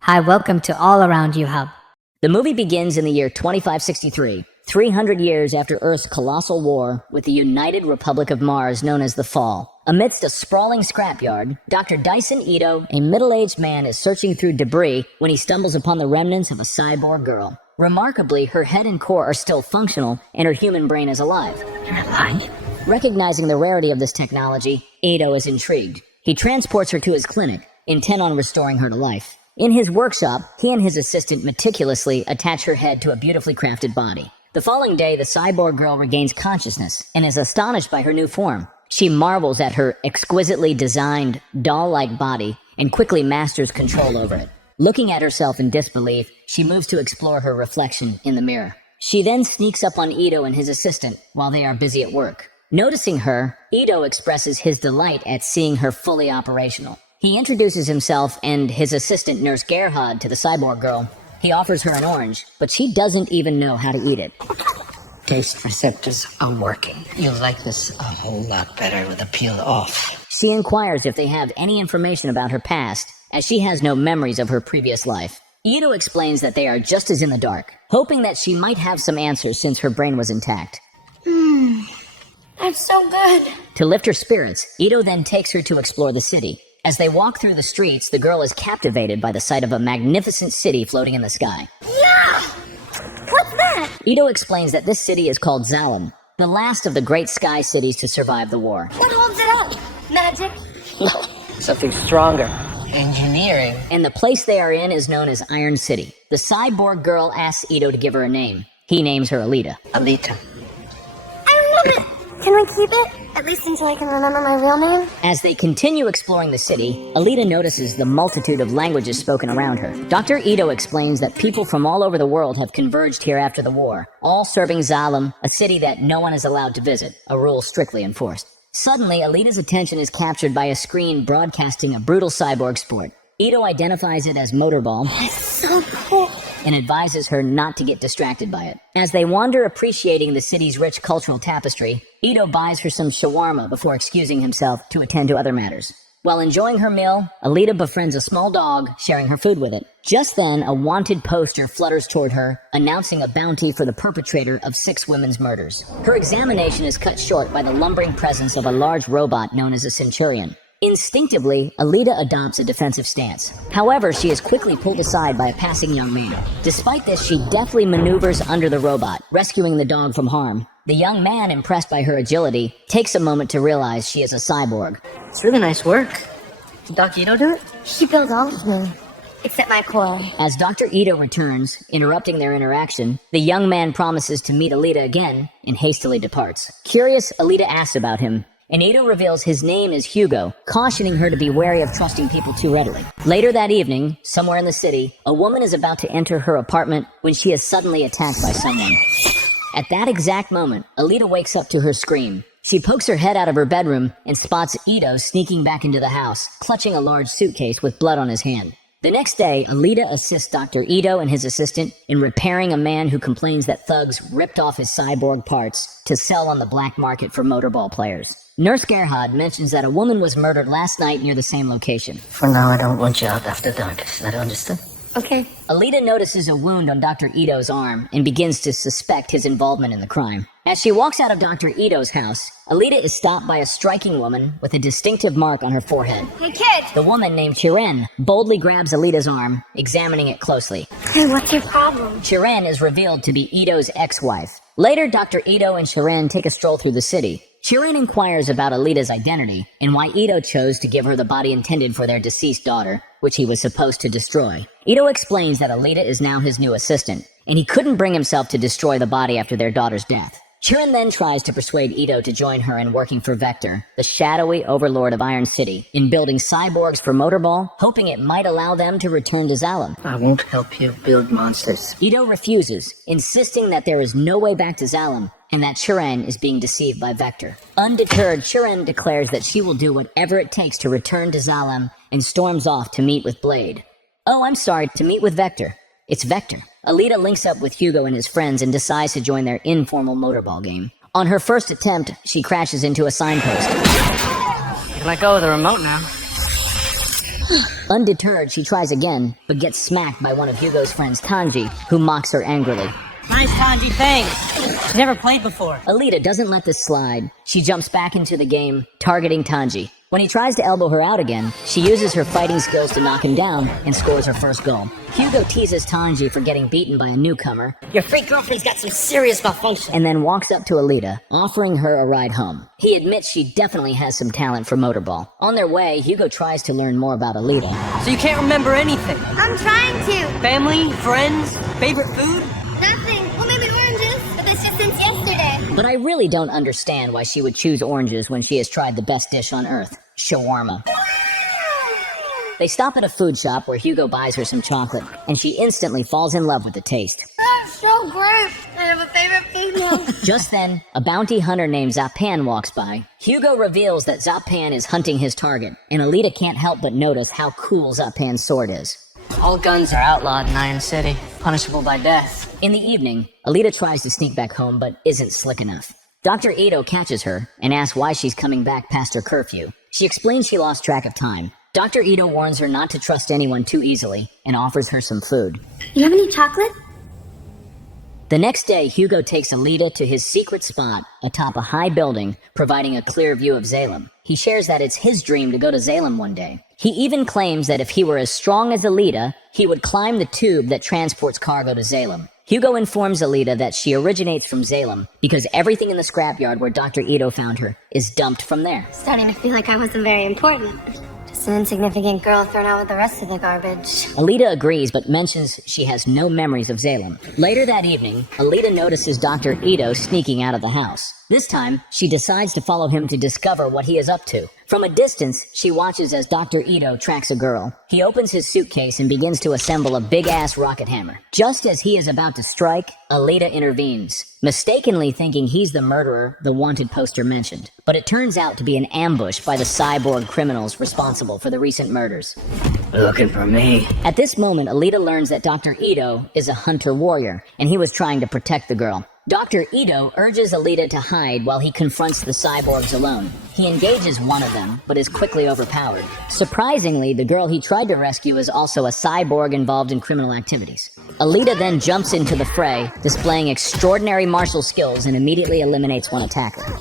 Hi, welcome to All Around You Hub. The movie begins in the year 2563, 300 years after Earth's colossal war with the United Republic of Mars known as the Fall. Amidst a sprawling scrapyard, Dr. Dyson Ito, a middle-aged man, is searching through debris when he stumbles upon the remnants of a cyborg girl. Remarkably, her head and core are still functional, and her human brain is alive. You're alive? Recognizing the rarity of this technology, Ito is intrigued. He transports her to his clinic, intent on restoring her to life. In his workshop, he and his assistant meticulously attach her head to a beautifully crafted body. The following day, the cyborg girl regains consciousness and is astonished by her new form. She marvels at her exquisitely designed, doll-like body and quickly masters control over it. Looking at herself in disbelief, she moves to explore her reflection in the mirror. She then sneaks up on Ito and his assistant while they are busy at work. Noticing her, Ito expresses his delight at seeing her fully operational. He introduces himself and his assistant, Nurse Gerhard, to the cyborg girl. He offers her an orange, but she doesn't even know how to eat it. Taste receptors are working. You'll like this a whole lot better with the peel off. She inquires if they have any information about her past, as she has no memories of her previous life. Ito explains that they are just as in the dark, hoping that she might have some answers since her brain was intact. That's so good. To lift her spirits, Ito then takes her to explore the city. As they walk through the streets, the girl is captivated by the sight of a magnificent city floating in the sky. Yeah! What's that? Ito explains that this city is called Zalem, the last of the great sky cities to survive the war. What holds it up? Magic? No, something stronger. Engineering. And the place they are in is known as Iron City. The cyborg girl asks Ito to give her a name. He names her Alita. Alita. I love it! Can we keep it? At least until I can remember my real name? As they continue exploring the city, Alita notices the multitude of languages spoken around her. Dr. Ito explains that people from all over the world have converged here after the war, all serving Zalem, a city that no one is allowed to visit, a rule strictly enforced. Suddenly, Alita's attention is captured by a screen broadcasting a brutal cyborg sport. Ito identifies it as motorball It's so cool. and advises her not to get distracted by it. As they wander appreciating the city's rich cultural tapestry, Ito buys her some shawarma before excusing himself to attend to other matters. While enjoying her meal, Alita befriends a small dog, sharing her food with it. Just then, a wanted poster flutters toward her, announcing a bounty for the perpetrator of 6 women's murders. Her examination is cut short by the lumbering presence of a large robot known as a centurion. Instinctively, Alita adopts a defensive stance. However, she is quickly pulled aside by a passing young man. Despite this, she deftly maneuvers under the robot, rescuing the dog from harm. The young man, impressed by her agility, takes a moment to realize she is a cyborg. It's really nice work. Did Doc Ito do it? She built all of me. Except my core. As Dr. Ito returns, interrupting their interaction, the young man promises to meet Alita again and hastily departs. Curious, Alita asks about him, and Ito reveals his name is Hugo, cautioning her to be wary of trusting people too readily. Later that evening, somewhere in the city, a woman is about to enter her apartment when she is suddenly attacked by someone. At that exact moment, Alita wakes up to her scream. She pokes her head out of her bedroom and spots Ito sneaking back into the house, clutching a large suitcase with blood on his hand. The next day, Alita assists Dr. Ito and his assistant in repairing a man who complains that thugs ripped off his cyborg parts to sell on the black market for motorball players. Nurse Gerhard mentions that a woman was murdered last night near the same location. For now, I don't want you out after dark. Is that understood? Okay. Alita notices a wound on Dr. Ito's arm and begins to suspect his involvement in the crime. As she walks out of Dr. Ito's house, Alita is stopped by a striking woman with a distinctive mark on her forehead. Hey, kid! The woman, named Chiren, boldly grabs Alita's arm, examining it closely. Hey, what's your problem? Chiren is revealed to be Ito's ex-wife. Later, Dr. Ito and Chiren take a stroll through the city. Chiren inquires about Alita's identity and why Ito chose to give her the body intended for their deceased daughter, which he was supposed to destroy. Ito explains that Alita is now his new assistant, and he couldn't bring himself to destroy the body after their daughter's death. Chiren then tries to persuade Ito to join her in working for Vector, the shadowy overlord of Iron City, in building cyborgs for Motorball, hoping it might allow them to return to Zalem. I won't help you build monsters. Ito refuses, insisting that there is no way back to Zalem, and that Chiren is being deceived by Vector. Undeterred, Chiren declares that she will do whatever it takes to return to Zalem and storms off to meet with Blade. Oh, I'm sorry, to meet with Vector. It's Vector. Alita links up with Hugo and his friends and decides to join their informal motorball game. On her first attempt, she crashes into a signpost. Let go of the remote now. Undeterred, she tries again, but gets smacked by one of Hugo's friends, Tanji, who mocks her angrily. Nice, Tanji, thanks. She's never played before. Alita doesn't let this slide. She jumps back into the game, targeting Tanji. When he tries to elbow her out again, she uses her fighting skills to knock him down and scores her first goal. Hugo teases Tanji for getting beaten by a newcomer. Your freak girlfriend's got some serious malfunction. And then walks up to Alita, offering her a ride home. He admits she definitely has some talent for motorball. On their way, Hugo tries to learn more about Alita. So you can't remember anything? I'm trying to. Family? Friends? Favorite food? Nothing. Well, maybe oranges, but that's just since yesterday. But I really don't understand why she would choose oranges when she has tried the best dish on earth, shawarma. They stop at a food shop where Hugo buys her some chocolate, and she instantly falls in love with the taste. That's so great. I have a favorite food now. Just then, a bounty hunter named Zapan walks by. Hugo reveals that Zapan is hunting his target, and Alita can't help but notice how cool Zapan's sword is. All guns are outlawed in Iron City, punishable by death. In the evening, Alita tries to sneak back home but isn't slick enough. Dr. Ito catches her and asks why she's coming back past her curfew. She explains she lost track of time. Dr. Ito warns her not to trust anyone too easily and offers her some food. You have any chocolate? The next day, Hugo takes Alita to his secret spot atop a high building, providing a clear view of Salem. He shares that it's his dream to go to Salem one day. He even claims that if he were as strong as Alita, he would climb the tube that transports cargo to Salem. Hugo informs Alita that she originates from Salem because everything in the scrapyard where Dr. Ito found her is dumped from there. Starting to feel like I wasn't very important. Just an insignificant girl thrown out with the rest of the garbage. Alita agrees but mentions she has no memories of Salem. Later that evening, Alita notices Dr. Ito sneaking out of the house. This time, she decides to follow him to discover what he is up to. From a distance, she watches as Dr. Ito tracks a girl. He opens his suitcase and begins to assemble a big-ass rocket hammer. Just as he is about to strike, Alita intervenes, mistakenly thinking he's the murderer the wanted poster mentioned. But it turns out to be an ambush by the cyborg criminals responsible for the recent murders. Looking for me? At this moment, Alita learns that Dr. Ito is a hunter-warrior, and he was trying to protect the girl. Dr. Ito urges Alita to hide while he confronts the cyborgs alone. He engages one of them, but is quickly overpowered. Surprisingly, the girl he tried to rescue is also a cyborg involved in criminal activities. Alita then jumps into the fray, displaying extraordinary martial skills and immediately eliminates one attacker.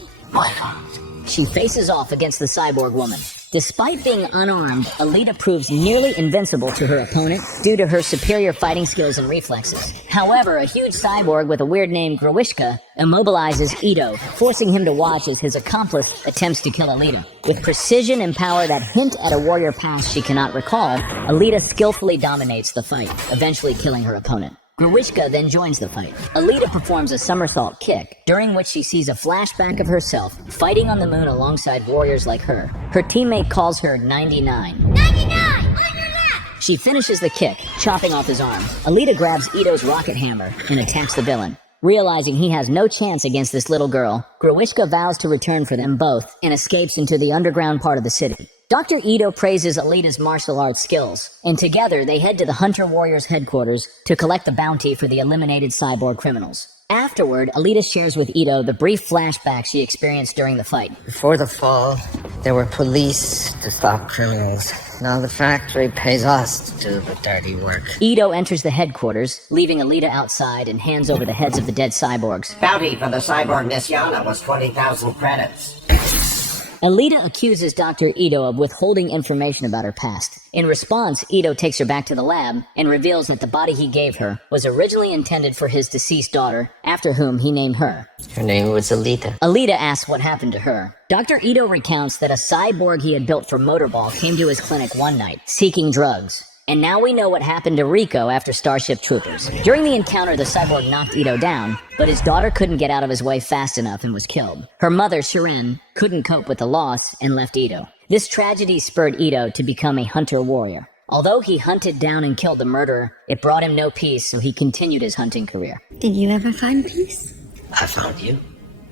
She faces off against the cyborg woman. Despite being unarmed, Alita proves nearly invincible to her opponent due to her superior fighting skills and reflexes. However, a huge cyborg with a weird name, Grewishka, immobilizes Ito, forcing him to watch as his accomplice attempts to kill Alita. With precision and power that hint at a warrior past she cannot recall, Alita skillfully dominates the fight, eventually killing her opponent. Grewishka then joins the fight. Alita performs a somersault kick, during which she sees a flashback of herself fighting on the moon alongside warriors like her. Her teammate calls her 99. 99! On your left! She finishes the kick, chopping off his arm. Alita grabs Ito's rocket hammer and attacks the villain. Realizing he has no chance against this little girl, Grewishka vows to return for them both and escapes into the underground part of the city. Dr. Ito praises Alita's martial arts skills, and together they head to the Hunter Warriors headquarters to collect the bounty for the eliminated cyborg criminals. Afterward, Alita shares with Ito the brief flashback she experienced during the fight. Before the fall, there were police to stop criminals. Now the factory pays us to do the dirty work. Ito enters the headquarters, leaving Alita outside and hands over the heads of the dead cyborgs. Bounty for the cyborg Nisyana was 20,000 credits. Alita accuses Dr. Ito of withholding information about her past. In response, Ito takes her back to the lab and reveals that the body he gave her was originally intended for his deceased daughter, after whom he named her. Her name was Alita. Alita asks what happened to her. Dr. Ito recounts that a cyborg he had built for Motorball came to his clinic one night, seeking drugs. And now we know what happened to Rico after Starship Troopers. During the encounter, the cyborg knocked Ito down, but his daughter couldn't get out of his way fast enough and was killed. Her mother, Shiren, couldn't cope with the loss and left Ito. This tragedy spurred Ito to become a hunter-warrior. Although he hunted down and killed the murderer, it brought him no peace, so he continued his hunting career. Did you ever find peace? I found you.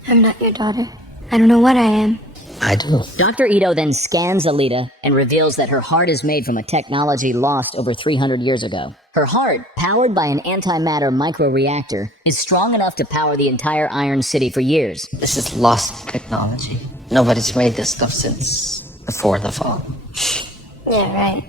I'm not your daughter. I don't know what I am. I do. Dr. Ito then scans Alita and reveals that her heart is made from a technology lost over 300 years ago. Her heart, powered by an antimatter microreactor, is strong enough to power the entire Iron City for years. This is lost technology. Nobody's made this stuff since before the fall. Yeah, right.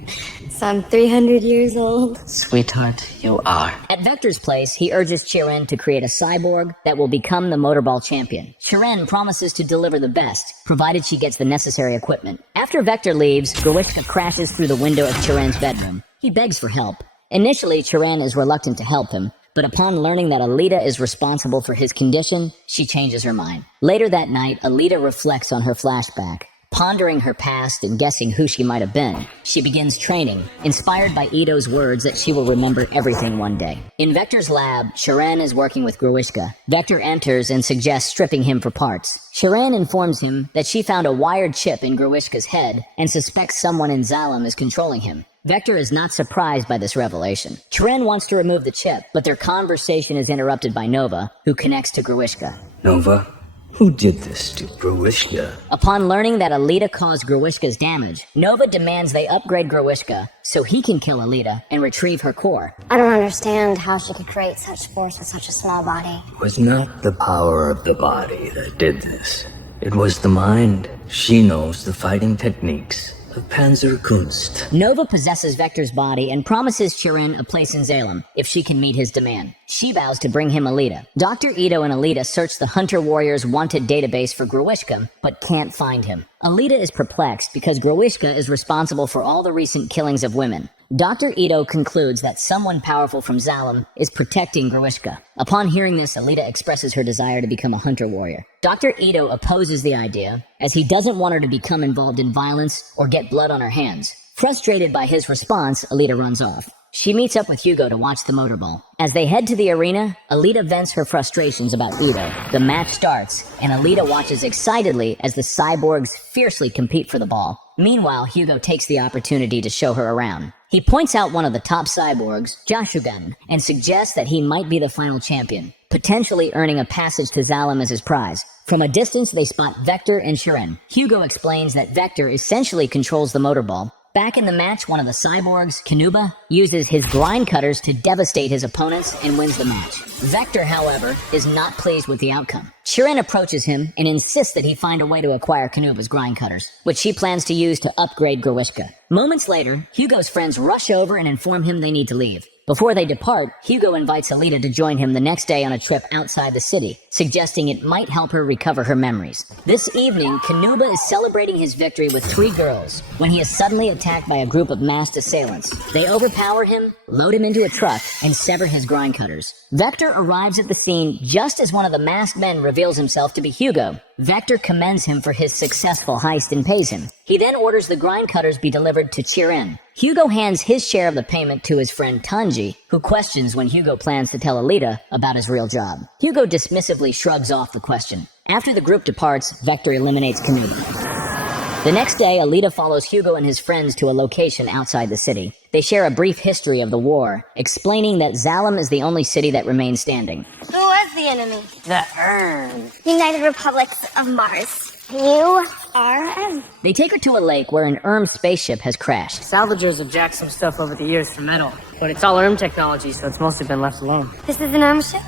So I'm 300 years old. Sweetheart, you are. At Vector's place, he urges Chiren to create a cyborg that will become the motorball champion. Chiren promises to deliver the best, provided she gets the necessary equipment. After Vector leaves, Grewishka crashes through the window of Chiren's bedroom. He begs for help. Initially, Chiren is reluctant to help him, but upon learning that Alita is responsible for his condition, she changes her mind. Later that night, Alita reflects on her flashback. Pondering her past and guessing who she might have been, she begins training, inspired by Ito's words that she will remember everything one day. In Vector's lab, Chiren is working with Grewishka. Vector enters and suggests stripping him for parts. Chiren informs him that she found a wired chip in Grewishka's head and suspects someone in Zalem is controlling him. Vector is not surprised by this revelation. Chiren wants to remove the chip, but their conversation is interrupted by Nova, who connects to Grewishka. Nova? Who did this to Grewishka? Upon learning that Alita caused Grewishka's damage, Nova demands they upgrade Grewishka so he can kill Alita and retrieve her core. I don't understand how she could create such force with such a small body. It was not the power of the body that did this. It was the mind. She knows the fighting techniques of Panzerkunst. Nova possesses Vector's body and promises Chiren a place in Zalem if she can meet his demand. She vows to bring him Alita. Dr. Ito and Alita search the Hunter Warrior's wanted database for Grewishka, but can't find him. Alita is perplexed because Grewishka is responsible for all the recent killings of women. Dr. Ito concludes that someone powerful from Zalem is protecting Grewishka. Upon hearing this, Alita expresses her desire to become a Hunter Warrior. Dr. Ito opposes the idea, as he doesn't want her to become involved in violence or get blood on her hands. Frustrated by his response, Alita runs off. She meets up with Hugo to watch the motorball. As they head to the arena, Alita vents her frustrations about Ito. The match starts, and Alita watches excitedly as the cyborgs fiercely compete for the ball. Meanwhile, Hugo takes the opportunity to show her around. He points out one of the top cyborgs, Jashugan, and suggests that he might be the final champion, potentially earning a passage to Zalem as his prize. From a distance, they spot Vector and Chiren. Hugo explains that Vector essentially controls the motorball. Back in the match, one of the cyborgs, Kanuba, uses his grind cutters to devastate his opponents and wins the match. Vector, however, is not pleased with the outcome. Chiren approaches him and insists that he find a way to acquire Kanuba's grind cutters, which she plans to use to upgrade Grewishka. Moments later, Hugo's friends rush over and inform him they need to leave. Before they depart, Hugo invites Alita to join him the next day on a trip outside the city, suggesting it might help her recover her memories. This evening, Kanuba is celebrating his victory with 3 girls when he is suddenly attacked by a group of masked assailants. They overpower him, load him into a truck, and sever his grind cutters. Vector arrives at the scene just as one of the masked men reveals himself to be Hugo. Vector commends him for his successful heist and pays him. He then orders the grind cutters be delivered to Chiren. Hugo hands his share of the payment to his friend Tanji, who questions when Hugo plans to tell Alita about his real job. Hugo dismissively shrugs off the question. After the group departs, Vector eliminates Kanuba. The next day, Alita follows Hugo and his friends to a location outside the city. They share a brief history of the war, explaining that Zalem is the only city that remains standing. Who was the enemy? The urn. United Republics of Mars. URM. They take her to a lake where an spaceship has crashed. Salvagers have jacked some stuff over the years for metal, but it's all technology, so it's mostly been left alone. This is an arm ship?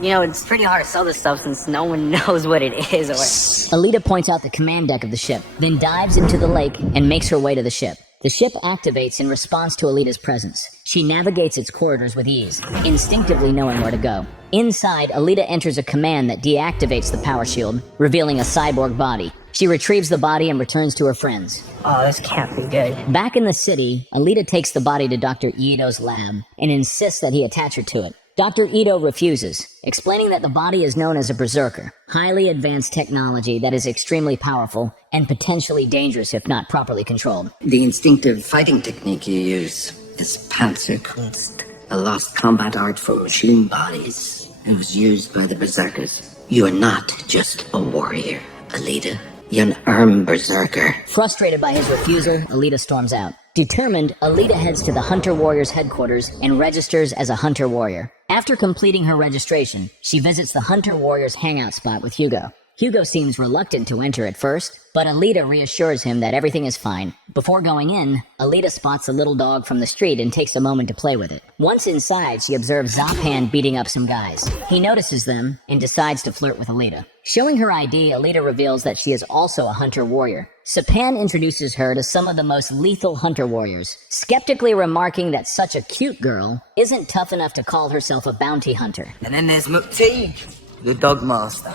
You know, it's pretty hard to sell this stuff since no one knows what it is or... Alita points out the command deck of the ship, then dives into the lake and makes her way to the ship. The ship activates in response to Alita's presence. She navigates its corridors with ease, instinctively knowing where to go. Inside, Alita enters a command that deactivates the power shield, revealing a cyborg body. She retrieves the body and returns to her friends. Oh, this can't be good. Back in the city, Alita takes the body to Dr. Ito's lab and insists that he attach her to it. Dr. Ito refuses, explaining that the body is known as a berserker, highly advanced technology that is extremely powerful and potentially dangerous if not properly controlled. The instinctive fighting technique you use is Panzerkunst, a lost combat art for machine bodies. It was used by the berserkers. You are not just a warrior, Alita. You're an berserker. Frustrated by his refusal, Alita storms out. Determined, Alita heads to the Hunter Warrior's headquarters and registers as a Hunter Warrior. After completing her registration, she visits the Hunter Warrior's hangout spot with Hugo. Hugo seems reluctant to enter at first, but Alita reassures him that everything is fine. Before going in, Alita spots a little dog from the street and takes a moment to play with it. Once inside, she observes Zappan beating up some guys. He notices them and decides to flirt with Alita. Showing her ID, Alita reveals that she is also a Hunter Warrior. Sapan introduces her to some of the most lethal hunter warriors, skeptically remarking that such a cute girl isn't tough enough to call herself a bounty hunter. And then there's McTeague, the dog master,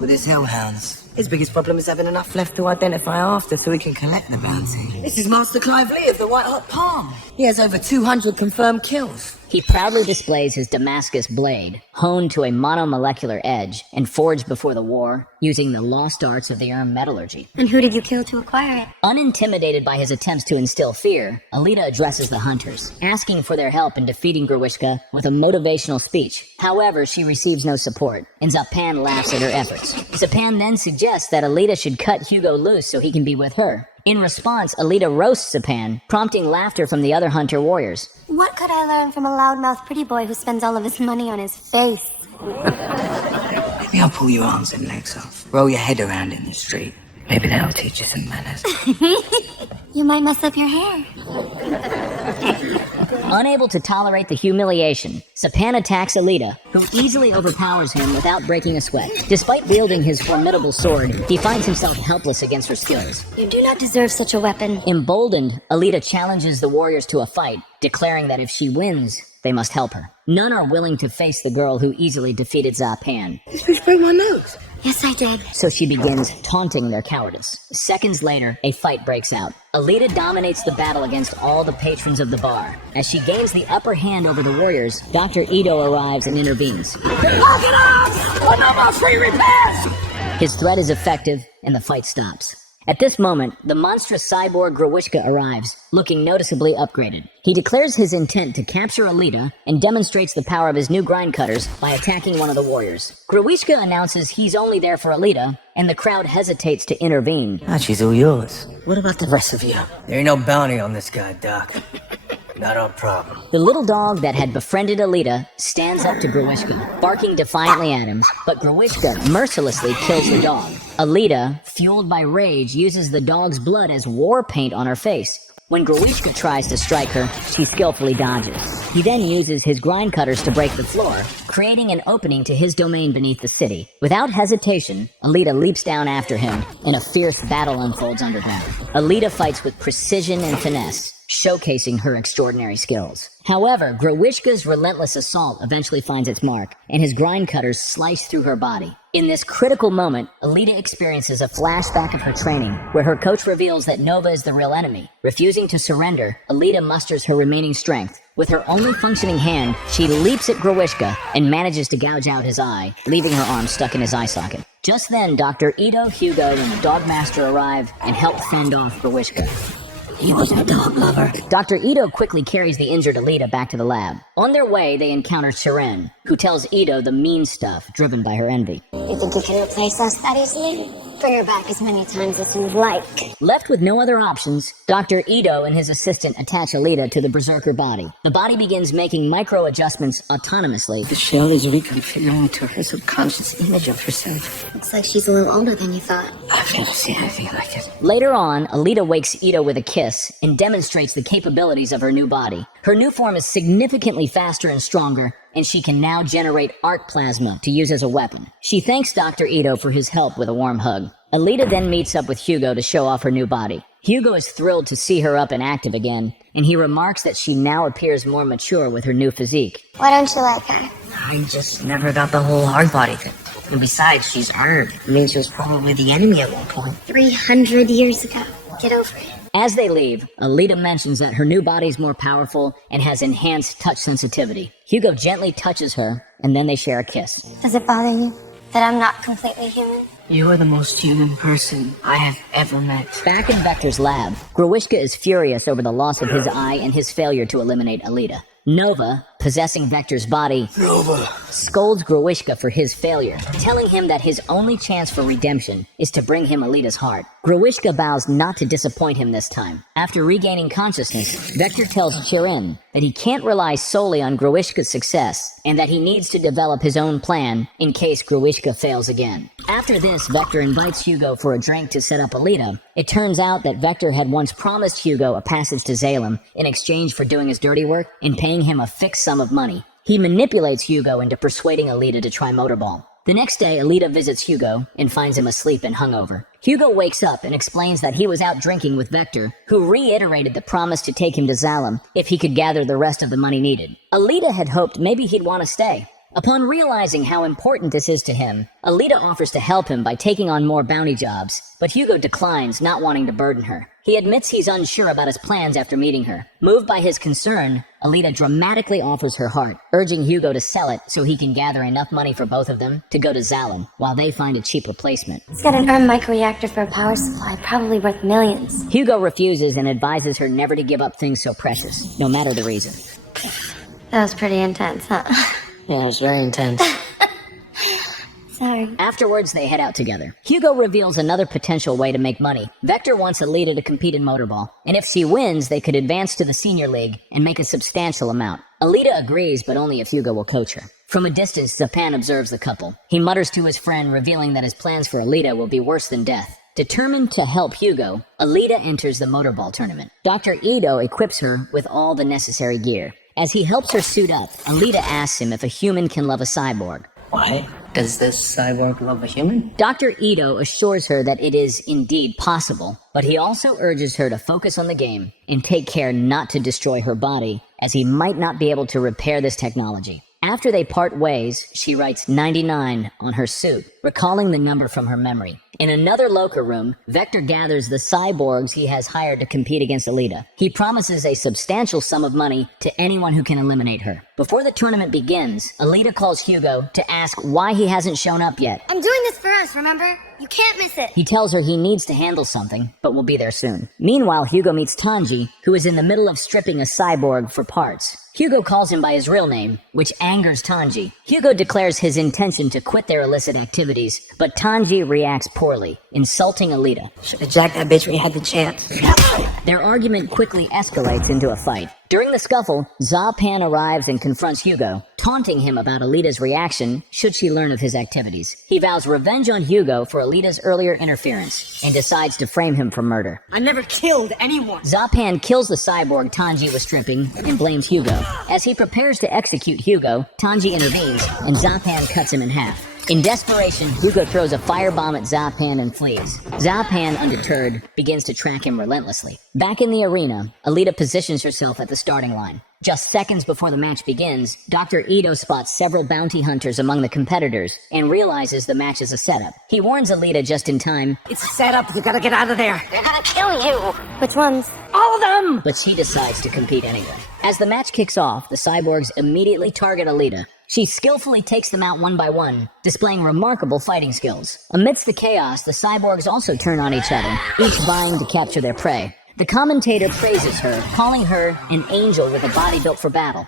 with his hellhounds. His biggest problem is having enough left to identify after so he can collect the bounty. This is Master Clive Lee of the White Hot Palm. He has over 200 confirmed kills. He proudly displays his Damascus blade, honed to a monomolecular edge and forged before the war using the lost arts of the metallurgy. And who did you kill to acquire it? Unintimidated by his attempts to instill fear, Alita addresses the hunters, asking for their help in defeating Gruishka with a motivational speech. However, she receives no support, and Zapan laughs at her efforts. Zapan then suggests that Alita should cut Hugo loose so he can be with her. In response, Alita roasts Zapan, prompting laughter from the other hunter warriors. What could I learn from a loudmouth pretty boy who spends all of his money on his face? Maybe I'll pull your arms and legs off. Roll your head around in the street. Maybe that'll teach you some manners. You might mess up your hair. Unable to tolerate the humiliation, Zapan attacks Alita, who easily overpowers him without breaking a sweat. Despite wielding his formidable sword, he finds himself helpless against her skills. You do not deserve such a weapon. Emboldened, Alita challenges the warriors to a fight, declaring that if she wins, they must help her. None are willing to face the girl who easily defeated Zapan. You broke my nose. Yes, I did. So she begins taunting their cowardice. Seconds later, a fight breaks out. Alita dominates the battle against all the patrons of the bar. As she gains the upper hand over the warriors, Dr. Ito arrives and intervenes. Knock it off! Oh, no more free repairs! His threat is effective, and the fight stops. At this moment, the monstrous cyborg Gruishka arrives, looking noticeably upgraded. He declares his intent to capture Alita and demonstrates the power of his new grind cutters by attacking one of the warriors. Gruishka announces he's only there for Alita, and the crowd hesitates to intervene. Ah, she's all yours. What about the rest of you? There ain't no bounty on this guy, Doc. Not our problem. The little dog that had befriended Alita stands up to Gruishka, barking defiantly at him, but Gruishka mercilessly kills the dog. Alita, fueled by rage, uses the dog's blood as war paint on her face. When Gruishka tries to strike her, she skillfully dodges. He then uses his grind cutters to break the floor, creating an opening to his domain beneath the city. Without hesitation, Alita leaps down after him, and a fierce battle unfolds underground. Alita fights with precision and finesse, showcasing her extraordinary skills. However, Gruishka's relentless assault eventually finds its mark, and his grind cutters slice through her body. In this critical moment, Alita experiences a flashback of her training, where her coach reveals that Nova is the real enemy. Refusing to surrender, Alita musters her remaining strength. With her only functioning hand, she leaps at Gruishka and manages to gouge out his eye, leaving her arm stuck in his eye socket. Just then, Dr. Ito, Hugo, and the Dogmaster arrive and help fend off Gruishka. He was a dog lover. Dr. Ito quickly carries the injured Alita back to the lab. On their way, they encounter Shiren, who tells Ito the mean stuff driven by her envy. You think you can replace us that easily? Bring her back as many times as you'd like. Left with no other options, Dr. Ito and his assistant attach Alita to the berserker body. The body begins making micro-adjustments autonomously. The shell is reconfiguring to her subconscious image of herself. Looks like she's a little older than you thought. I've never seen anything like it. Later on, Alita wakes Ito with a kiss and demonstrates the capabilities of her new body. Her new form is significantly faster and stronger, and she can now generate arc plasma to use as a weapon. She thanks Dr. Ito for his help with a warm hug. Alita then meets up with Hugo to show off her new body. Hugo is thrilled to see her up and active again, and he remarks that she now appears more mature with her new physique. Why don't you like her? I just never got the whole hard body thing. And besides, she's Earth. It means she was probably the enemy at one point. 300 years ago. Get over it. As they leave, Alita mentions that her new body's more powerful and has enhanced touch sensitivity. Hugo gently touches her, and then they share a kiss. Does it bother you that I'm not completely human? You are the most human person I have ever met. Back in Vector's lab, Gruishka is furious over the loss of his eye and his failure to eliminate Alita. Nova, possessing Vector's body, scolds Gruishka for his failure, telling him that his only chance for redemption is to bring him Alita's heart. Gruishka vows not to disappoint him this time. After regaining consciousness, Vector tells Chirin that he can't rely solely on Gruishka's success, and that he needs to develop his own plan in case Gruishka fails again. After this, Vector invites Hugo for a drink to set up Alita. It turns out that Vector had once promised Hugo a passage to Salem in exchange for doing his dirty work and paying him a fixed sum of money. He manipulates Hugo into persuading Alita to try motorball. The next day, Alita visits Hugo and finds him asleep and hungover. Hugo wakes up and explains that he was out drinking with Vector, who reiterated the promise to take him to Zalem if he could gather the rest of the money needed. Alita had hoped maybe he'd want to stay. Upon realizing how important this is to him, Alita offers to help him by taking on more bounty jobs, but Hugo declines, not wanting to burden her. He admits he's unsure about his plans after meeting her. Moved by his concern, Alita dramatically offers her heart, urging Hugo to sell it so he can gather enough money for both of them to go to Zalem, while they find a cheap replacement. It's got an ERM microreactor for a power supply, probably worth millions. Hugo refuses and advises her never to give up things so precious, no matter the reason. That was pretty intense, huh? Yeah, it was very intense. Sorry. Afterwards, they head out together. Hugo reveals another potential way to make money. Vector wants Alita to compete in motorball, and if she wins, they could advance to the senior league and make a substantial amount. Alita agrees, but only if Hugo will coach her. From a distance, Zapan observes the couple. He mutters to his friend, revealing that his plans for Alita will be worse than death. Determined to help Hugo, Alita enters the motorball tournament. Dr. Ito equips her with all the necessary gear. As he helps her suit up, Alita asks him if a human can love a cyborg. Why does this cyborg love a human? Dr. Ito assures her that it is indeed possible, but he also urges her to focus on the game and take care not to destroy her body, as he might not be able to repair this technology. After they part ways, she writes 99 on her suit, recalling the number from her memory. In another locker room, Vector gathers the cyborgs he has hired to compete against Alita. He promises a substantial sum of money to anyone who can eliminate her. Before the tournament begins, Alita calls Hugo to ask why he hasn't shown up yet. I'm doing this for us, remember? You can't miss it. He tells her he needs to handle something, but will be there soon. Meanwhile, Hugo meets Tanji, who is in the middle of stripping a cyborg for parts. Hugo calls him by his real name, which angers Tanji. Hugo declares his intention to quit their illicit activities, but Tanji reacts poorly, insulting Alita. Should've jacked that bitch when you had the chance. Their argument quickly escalates into a fight. During the scuffle, Zapan arrives and confronts Hugo, taunting him about Alita's reaction should she learn of his activities. He vows revenge on Hugo for Alita's earlier interference and decides to frame him for murder. I never killed anyone. Zapan kills the cyborg Tanji was stripping and blames Hugo. As he prepares to execute Hugo, Tanji intervenes and Zapan cuts him in half. In desperation, Hugo throws a firebomb at Zapan and flees. Zapan, undeterred, begins to track him relentlessly. Back in the arena, Alita positions herself at the starting line. Just seconds before the match begins, Dr. Ito spots several bounty hunters among the competitors and realizes the match is a setup. He warns Alita just in time. It's set up. You gotta get out of there. They're gonna kill you. Which ones? All of them! But she decides to compete anyway. As the match kicks off, the cyborgs immediately target Alita. She skillfully takes them out one by one, displaying remarkable fighting skills. Amidst the chaos, the cyborgs also turn on each other, each vying to capture their prey. The commentator praises her, calling her an angel with a body built for battle.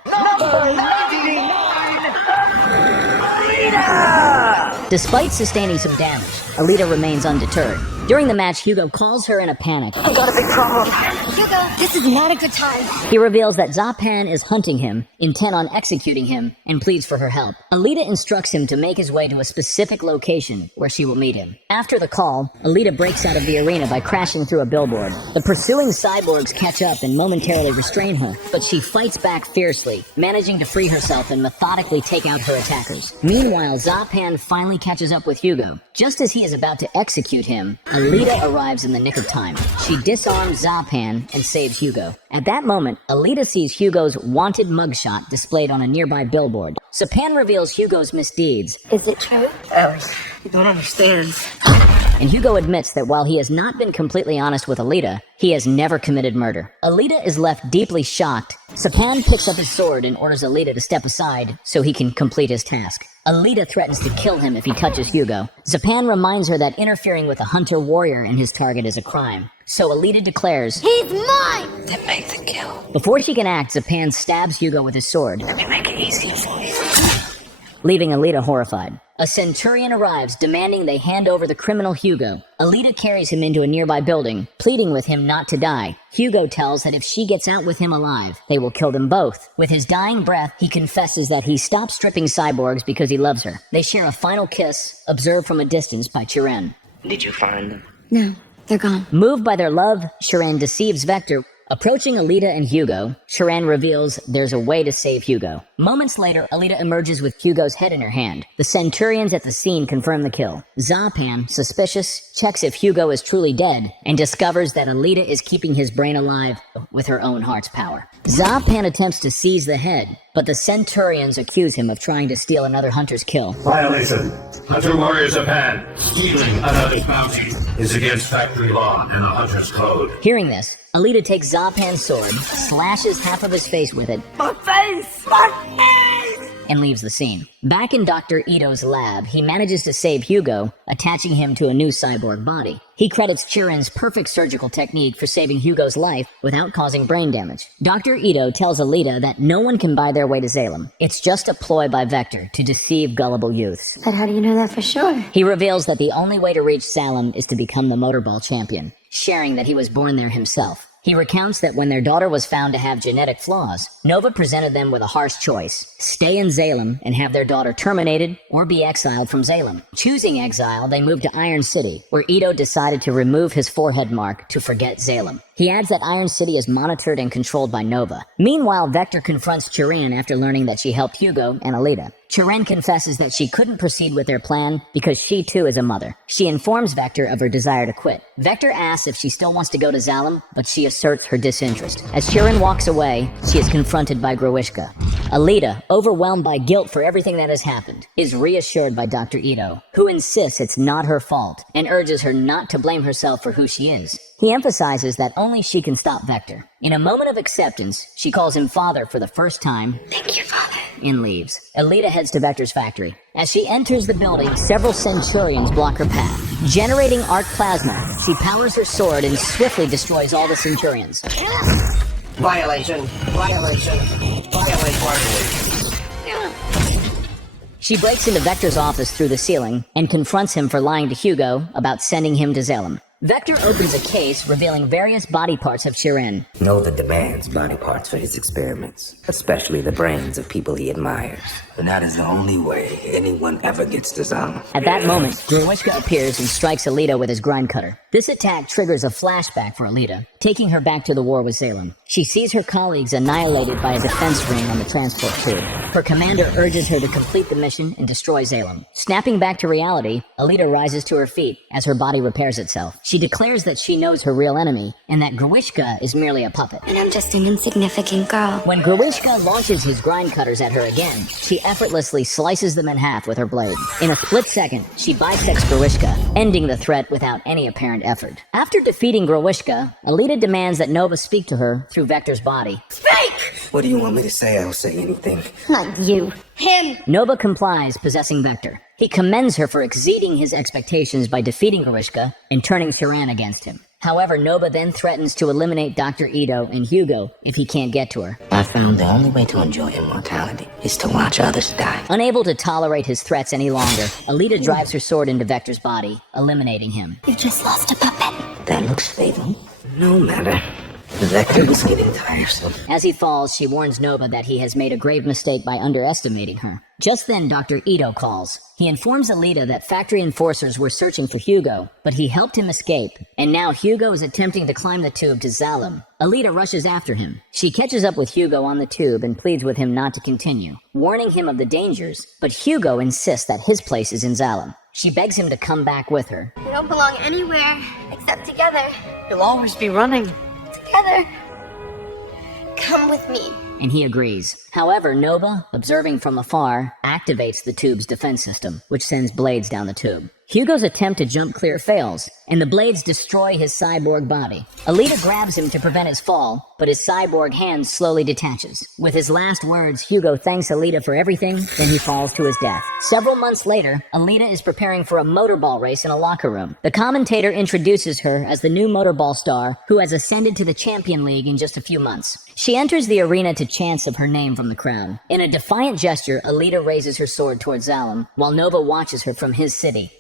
Despite sustaining some damage, Alita remains undeterred. During the match, Hugo calls her in a panic. I got a big problem. Hugo, this is not a good time. He reveals that Zapan is hunting him, intent on executing him, and pleads for her help. Alita instructs him to make his way to a specific location where she will meet him. After the call, Alita breaks out of the arena by crashing through a billboard. The pursuing cyborgs catch up and momentarily restrain her, but she fights back fiercely, managing to free herself and methodically take out her attackers. Meanwhile, Zapan finally catches up with Hugo. Just as he is about to execute him, Alita arrives in the nick of time. She disarms Zapan and saves Hugo. At that moment, Alita sees Hugo's wanted mugshot displayed on a nearby billboard. Zapan reveals Hugo's misdeeds. Is it true? Alice, you don't understand. And Hugo admits that while he has not been completely honest with Alita, he has never committed murder. Alita is left deeply shocked. Zapan picks up his sword and orders Alita to step aside so he can complete his task. Alita threatens to kill him if he touches Hugo. Zapan reminds her that interfering with a hunter-warrior and his target is a crime. So Alita declares, He's mine! Then make the kill. Before she can act, Zapan stabs Hugo with his sword, Let me make it easy for you. leaving Alita horrified. A centurion arrives, demanding they hand over the criminal Hugo. Alita carries him into a nearby building, pleading with him not to die. Hugo tells that if she gets out with him alive, they will kill them both. With his dying breath, he confesses that he stopped stripping cyborgs because he loves her. They share a final kiss, observed from a distance by Chiren. Did you find them? No, they're gone. Moved by their love, Chiren deceives Vector Approaching Alita and Hugo, Sharan reveals there's a way to save Hugo. Moments later, Alita emerges with Hugo's head in her hand. The Centurions at the scene confirm the kill. Zapan, suspicious, checks if Hugo is truly dead and discovers that Alita is keeping his brain alive with her own heart's power. Zapan attempts to seize the head, but the Centurions accuse him of trying to steal another hunter's kill. Violation. Hunter Warrior Japan. Stealing another's bounty is against factory law and the Hunter's Code. Hearing this, Alita takes Zapan's sword, slashes half of his face with it, and leaves the scene. Back in Dr. Ito's lab, he manages to save Hugo, attaching him to a new cyborg body. He credits Chirin's perfect surgical technique for saving Hugo's life without causing brain damage. Dr. Ito tells Alita that no one can buy their way to Zalem. It's just a ploy by Vector to deceive gullible youths. But how do you know that for sure? He reveals that the only way to reach Salem is to become the motorball champion, sharing that he was born there himself. He recounts that when their daughter was found to have genetic flaws, Nova presented them with a harsh choice: stay in Zalem and have their daughter terminated, or be exiled from Zalem. Choosing exile, they moved to Iron City, where Ito decided to remove his forehead mark to forget Zalem. He adds that Iron City is monitored and controlled by Nova. Meanwhile, Vector confronts Chirin after learning that she helped Hugo and Alita. Chirin confesses that she couldn't proceed with their plan because she too is a mother. She informs Vector of her desire to quit. Vector asks if she still wants to go to Zalem, but she asserts her disinterest. As Chirin walks away, she is confronted by Grewishka. Alita, overwhelmed by guilt for everything that has happened, is reassured by Dr. Ito, who insists it's not her fault and urges her not to blame herself for who she is. He emphasizes that only she can stop Vector. In a moment of acceptance, she calls him father for the first time. Thank you, Father. And leaves. Alita heads to Vector's factory. As she enters the building, several Centurions block her path. Generating arc plasma, she powers her sword and swiftly destroys all the Centurions. Violation. She breaks into Vector's office through the ceiling and confronts him for lying to Hugo about sending him to Zalem. Vector opens a case revealing various body parts of Chirin. Nova demands body parts for his experiments, especially the brains of people he admires. And that is the only way anyone ever gets to Zalem. At that moment, Grewishka appears and strikes Alita with his grind cutter. This attack triggers a flashback for Alita, taking her back to the war with Zalem. She sees her colleagues annihilated by a defense ring on the transport tube. Her commander urges her to complete the mission and destroy Zalem. Snapping back to reality, Alita rises to her feet as her body repairs itself. She declares that she knows her real enemy and that Grewishka is merely a puppet. And I'm just an insignificant girl. When Grewishka launches his grind cutters at her again, she effortlessly slices them in half with her blade. In a split second, she bisects Grewishka, ending the threat without any apparent effort. After defeating Grewishka, Alita demands that Nova speak to her through Vector's body. What do you want me to say? I'll say anything. Not you. Him. Nova complies, possessing Vector. He commends her for exceeding his expectations by defeating Grewishka and turning Chirin against him. However, Nova then threatens to eliminate Dr. Ito and Hugo if he can't get to her. I found the only way to enjoy immortality is to watch others die. Unable to tolerate his threats any longer, Alita drives her sword into Vector's body, eliminating him. You just lost a puppet. That looks fatal. No matter. Vector was getting tiresome. As he falls, she warns Nova that he has made a grave mistake by underestimating her. Just then, Dr. Ito calls. He informs Alita that factory enforcers were searching for Hugo, but he helped him escape, and now Hugo is attempting to climb the tube to Zalem. Alita rushes after him. She catches up with Hugo on the tube and pleads with him not to continue, warning him of the dangers, but Hugo insists that his place is in Zalem. She begs him to come back with her. We don't belong anywhere except together. You'll always be running. Together. Come with me. And he agrees. However, Nova, observing from afar, activates the tube's defense system, which sends blades down the tube. Hugo's attempt to jump clear fails, and the blades destroy his cyborg body. Alita grabs him to prevent his fall, but his cyborg hand slowly detaches. With his last words, Hugo thanks Alita for everything, then he falls to his death. Several months later, Alita is preparing for a motorball race in a locker room. The commentator introduces her as the new motorball star who has ascended to the Champion League in just a few months. She enters the arena to chants of her name from the crowd. In a defiant gesture, Alita raises her sword towards Zalem, while Nova watches her from his city.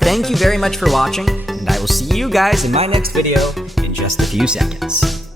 Thank you very much for watching, and I will see you guys in my next video in just a few seconds.